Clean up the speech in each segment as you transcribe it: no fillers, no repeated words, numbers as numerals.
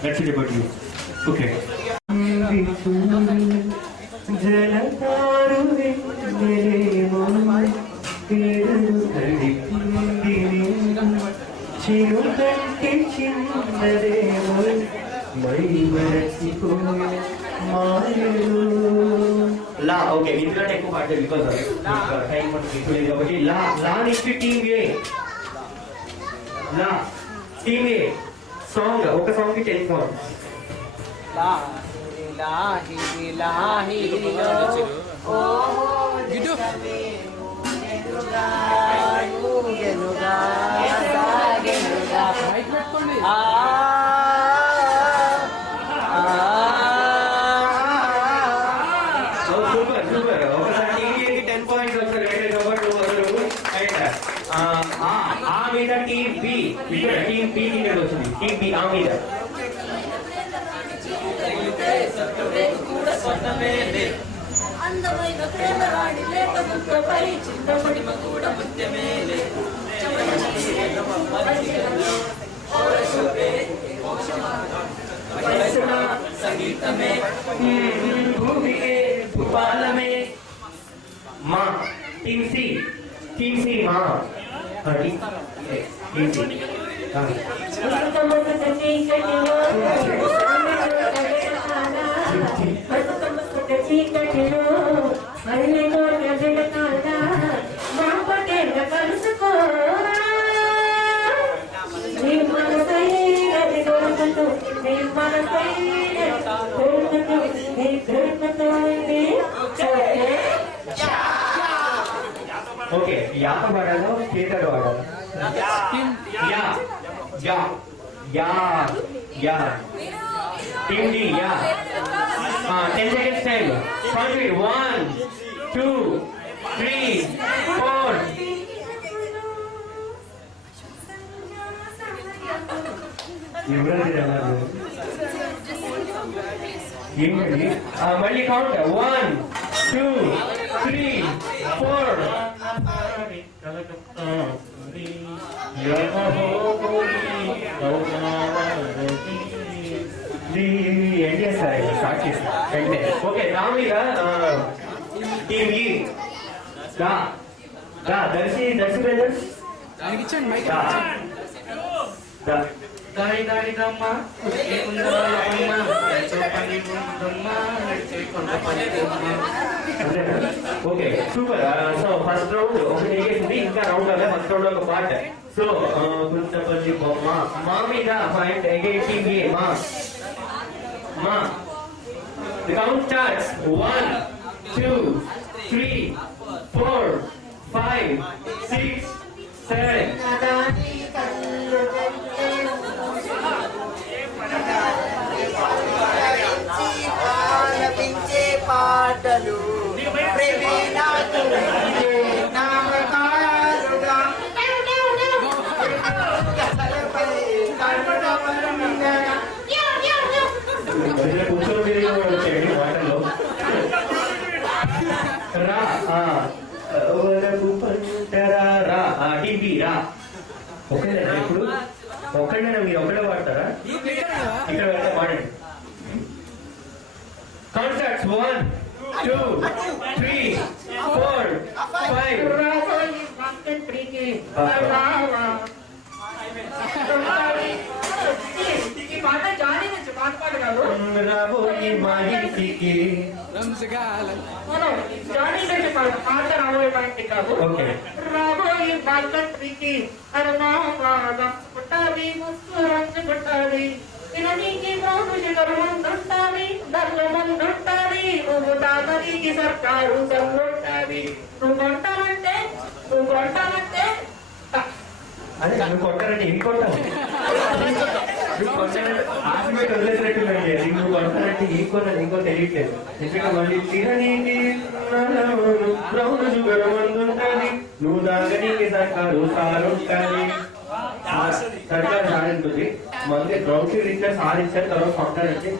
That's it about you. Okay. La, okay, ఇందులో ఎక్కువ పాడలేదు బికాజ్ టైం మనకి లేదు కాబట్టి లా లా నుంచి టీమ్ ఏ లా టీమ్ ఏ సాంగ్ ఒక సాంగ్ కి 10 పాయింట్స్ లా లాహి లాహి ఓ గిడు గెలుగా సాగెలుగా మైక్ పెట్టుకోండి టీమ్ బి ఇక్కడ టీమ్ బి కింద వచ్చింది టీమ్ బి ఆ మీద అందమైన ప్రేమరాణి లేక ముక్క పరిచింద పడిమ కూడా ముత్యమేలే సంగీతమే భూమికే భూపాలమే మా టీమ్ సి మా చీకటిలో కలుసుకో నీ మనసై దొరకదు నీ మనసై దొరకదు నీ దొరకదు ఓకే యాప వాడాలో థియేటర్ వాడాలి yeah yeah yeah yeah team డి yeah 10 seconds time count it 1 2 3 4 మళ్ళీ కౌంట్ 1 2 3 4 ఎండ్ చేస్తారు స్టార్ట్ చేస్తారు ఓకే నా మీద టీమ్ ఈ దర్శి బ్రదర్స్ దారి దారి దమ్మ okay super so first round ఒకటి ఎగేసింది ఇంకా రౌండ్ అలా ఫస్ట్ రౌండ్ ఒక పార్ట్ సో గుంతపల్లి బొమ్మ మా మీద పాయింట్ ఎగేసింది మా the count starts 1 2 3 4 5 6 7 పాటలు కూర్చోండి మాటల్లో రా వరకు పంటరా రా టీపీ రా ఒకటేనా ఇప్పుడు ఒక్కడైనా మీరు ఒక్కడే వాడతారా ఇక్కడ వెళ్తే వాడండి కాన్సర్ట్స్ 1 2 3 4 5 రాబోయే మా ఇంటికి రాబోయే మా కంట్రీకి పుట్టాలి పుట్టాలి తిననీకి ముందుంటాలి ధర్మ ముందుంటాలి నువ్వు తాగనీకి సర్కారు దమ్ముంటాలి నువ్వు కొంటానంటే అదే నువ్వు కొట్టారంటే ఏం కొట్టాలి ఆశపేట వదిలేసినట్టుందండి అది నువ్వు కొడతానంటే ఏం కొన్నాను ఇంకో తెలియట్లేదు ఎందుకంటే మళ్ళీ తిననీకి మందుంటుంది నువ్వు దాగనీకి సర్కారు సారుంటుంది సర్కారు సారింటుంది మళ్ళీ గ్రౌండ్ రీత్యా సాధించారు తర్వాత కొంటానంటే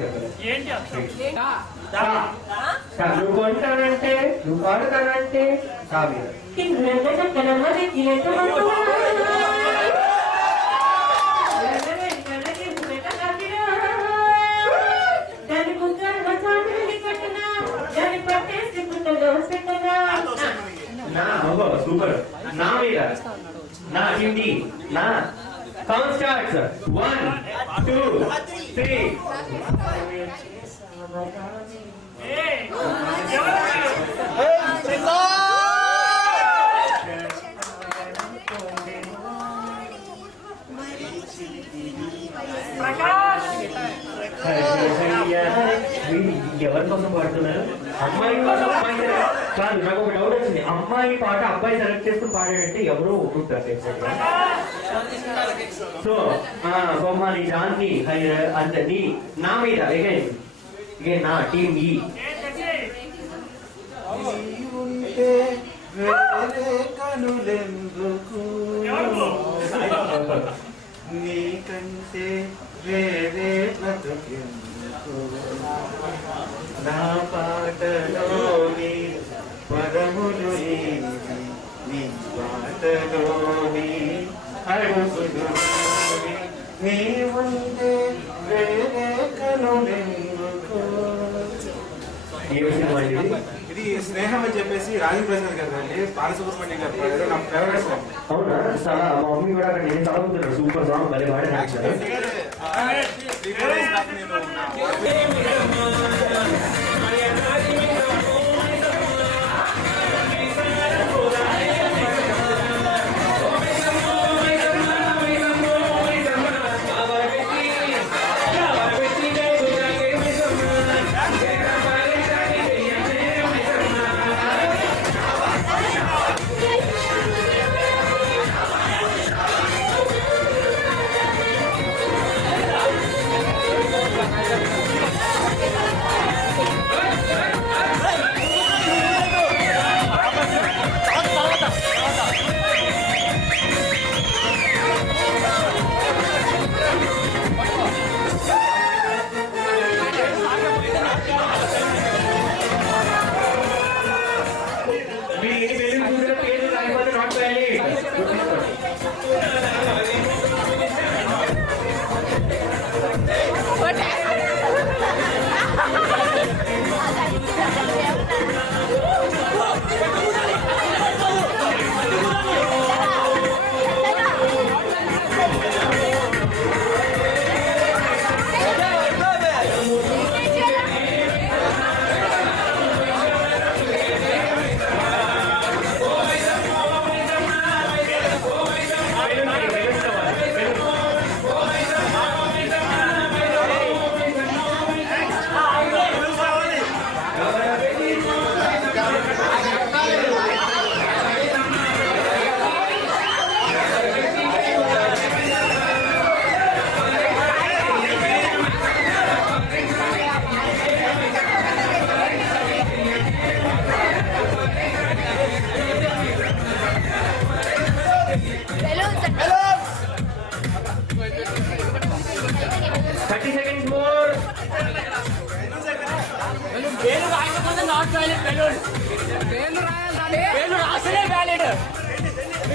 నువ్వు కొంటానంటే నువ్వు పాడతానంటే సాగి నా కౌంట్ స్టార్ట్స్ 1 2 3 ఎవరి కోసం పాడుతున్నారు? అమ్మాయి కోసం కాదు. నాకు ఒక డౌట్ వచ్చింది. అమ్మాయి పాట అబ్బాయి సెలెక్ట్ చేసుకుని పాడాడంటే ఎవరో ఒప్పుకుంటారు. సో బొమ్మని జాన్కి అంతది నా మీద again నా టీమ్ ఈ నీకంటే వేరే బ్రతుకెందుకు నా పాటలోని పదములు నీ పాటలోని అడుగులు నీ ఉంటే వేరే కనులెందుకు. ఇది స్నేహం అని చెప్పేసి రాజు ప్రసాద్ గారు అండి, బాలసుబ్రహ్మణ్యం గారు పాడారు. నా ఫేవరెట్ సాంగ్. అవునా? చాలా మా మమ్మీ కూడా అక్కడ నేను చదువుతున్నాను. సూపర్ సాంగ్ మళ్ళీ పాడే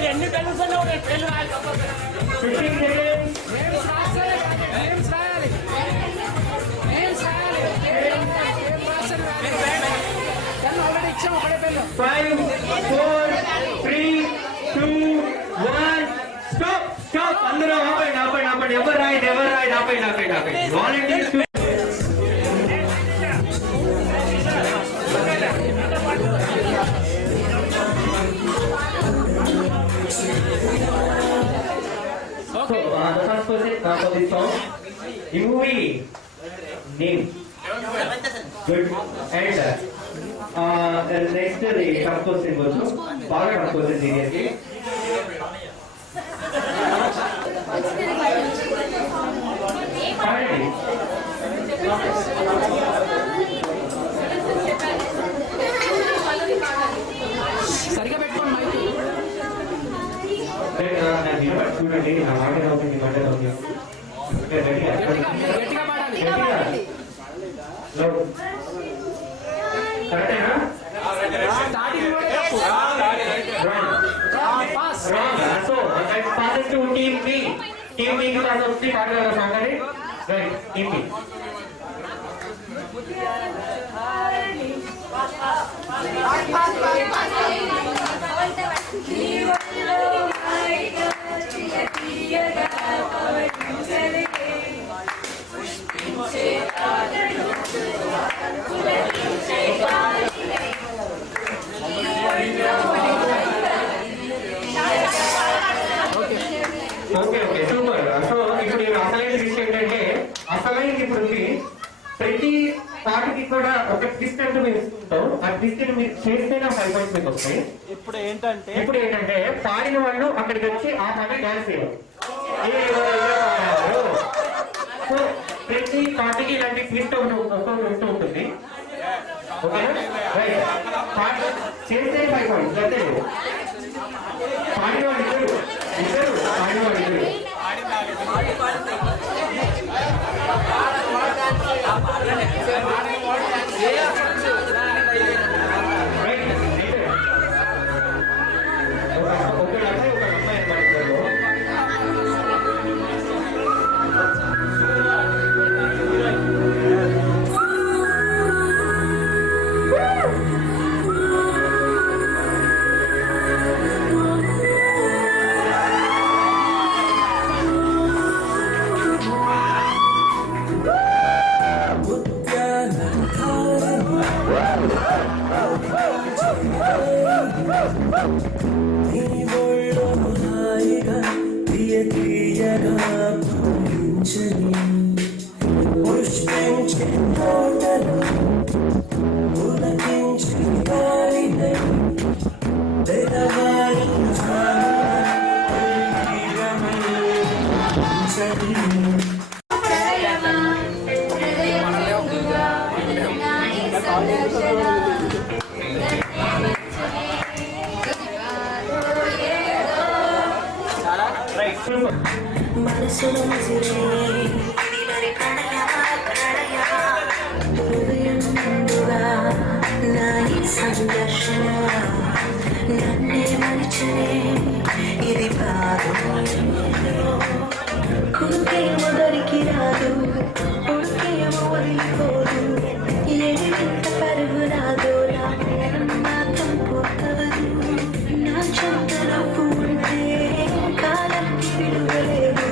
ఎన్ని బెలూన్స్ పేర్లు రాయాలి. ఆల్రెడీ ఇచ్చాము ఒకటే పెన్ను. 5 4 3 2 1 stop stop. అందరూ ఆపండి ఆపండి ఆపండి. ఎవరు రాయండి ఆపండి ఆపండి ఆపండి. Volunteers So, the first person for this song, the movie name. Good. And next the top person also. Power top person seriously. Finally. సరిగా పెట్టుకోండి మైక్. చూడండి నా మాట అవుతుంది గట్టిగా పాడాలి. కరెక్టేనా? So passes to team B. Team B కూడా వచ్చి పాడగలరా సాంగ్ అని? Right, team B. ఇప్పుడు ప్రతి పాటకి కూడా ఒక ట్విస్ట్ అంటూ మేము ఇస్తుంటాం. ఆ ట్విస్ట్ మీరు చేస్తేనే 5 పాయింట్స్ మీకు వస్తాయి. ఇప్పుడు ఏంటంటే పాడిన వాళ్ళు అక్కడికి వచ్చి ఆ పాట డాన్స్ చేయాలి. సో ప్రతి పాటకి ఇలాంటి ట్విస్ట్ ఒకటి ఉంటూ ఉంటుంది. ఓకేనా? రైట్. పాట చేస్తే 5 పాయింట్స్ అంతే. పాడిన వాళ్ళు ఇద్దరు పాడిన వాళ్ళు ఇద్దరు. మనసులో మరి ప్రణయముగా నా ఈ సంఘర్షణ నన్నే మరిచే ఇది కురుకేమో దరికి రాదు ఉరికేమో వదిలిపోదు ఎంత పరుగు రాదు నా కంపోతదు నా చెంతలో ఉంటే కాలం విడువలేదు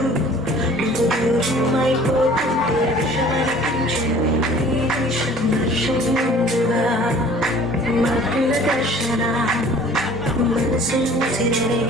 దూరమైపోతుంటే విషమనిపించేందుగా మధుర దర్శన మనసు ముసిరే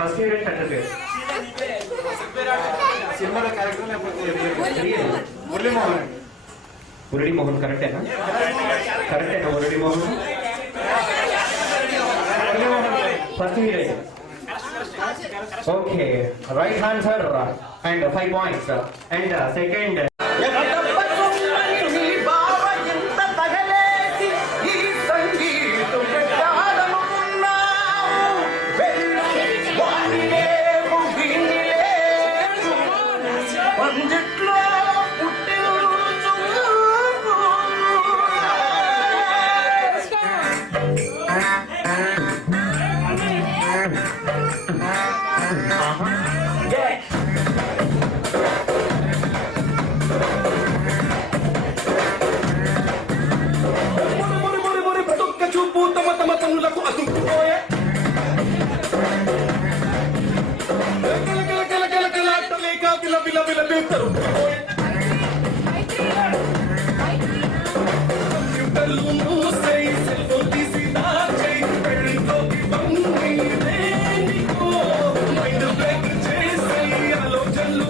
ఫస్ట్ ఇయర్ అంటే సినిమాల క్యారెక్టర్ లేకపోతే మురళీ మోహన్ కరెక్టేనా? Murali Mohan first year. Okay, right answer and 5 points. And second Tell